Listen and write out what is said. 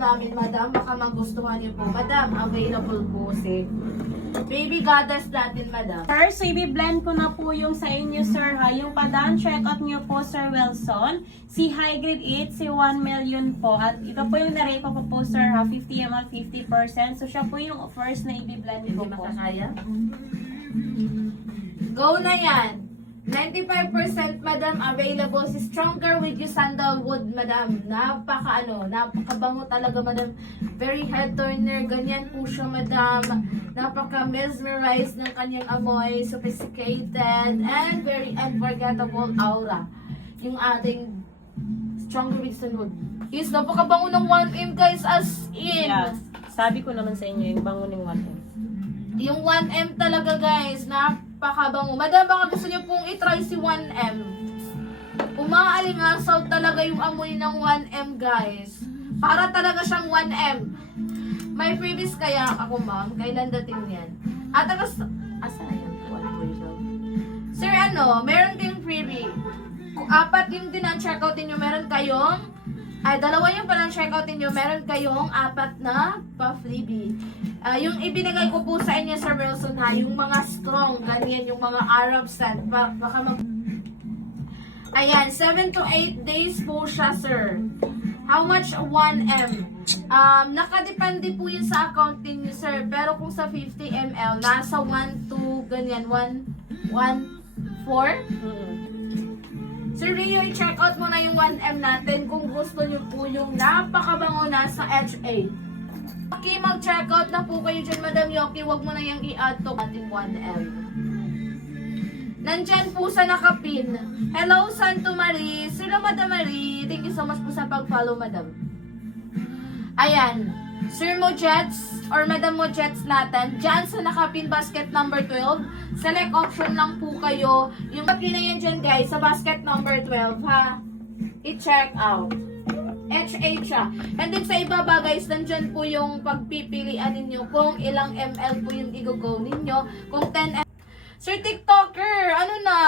namin, madam. Baka magustuhan niyo po. Madam, available po si Baby Goddess natin, madam. Sir, so i-blend ko na po yung sa inyo, sir, ha. Yung pa-down checkout nyo po, Sir Wilson. Si High Grade 8, si 1 million po. At ito po yung nareko ko po, sir, ha. 50 ml, 50%. So, siya po yung first na i-blend ko Hindi po. makakaya? Go na yan! 95% madam available si Stronger with you sandalwood madam. Napakabango talaga madam. Very head turner, ganyan po siya madam. Napaka mesmerized ng kanyang amoy, sophisticated and very unforgettable aura. Yung ating Stronger with sandalwood. Yes, napakabango ng 1M guys as in. Yeah. Sabi ko naman sa inyo, yung bango ng water. Yung 1M talaga guys, napakabango. Madam, baka gusto nyo pong itry si 1M. Umaalingasaw talaga yung amoy ng 1M guys. Para talaga siyang 1M. May previous kaya ako ma'am, kailan dating yan? At asa yan? Sir, meron kayong freebie. Kung 4 yung din-checkoutin nyo, meron kayong dalawa yung palang checkoutin nyo, meron kayong 4 na pa-freebie. Yung ibinigay ko po sa inyo, Sir Wilson, ha, yung mga strong, ganyan, yung mga Arab scent, ayan, 7 to 8 days po siya, sir. How much? 1M. Nakadepende po yun sa accounting nyo, sir, pero kung sa 50 ml, nasa 1 to, ganyan, 1, 4? Sir Rio, i-check out mo na yung 1M natin kung gusto nyo po yung napakabango na sa HA. Okay, mag-check out na po kayo dyan, Madam Yoki. Huwag mo na yung i-add to ating 1M. Nandyan po sa nakapin. Hello, Santo Marie. Sila, Madam Marie. Thank you so much po sa pag-follow, Madam. Ayan. Sir Mojets or Madam Mojets natin, dyan sa nakapin basket number 12, select option lang po kayo. Yung nakapin na yan dyan guys, sa basket number 12 ha. I-check out. HA siya. And then sa ibaba guys, nandyan po yung pagpipilian ninyo kung ilang ml po yung i-go ninyo. Kung 10 ml. Sir TikToker, ano na?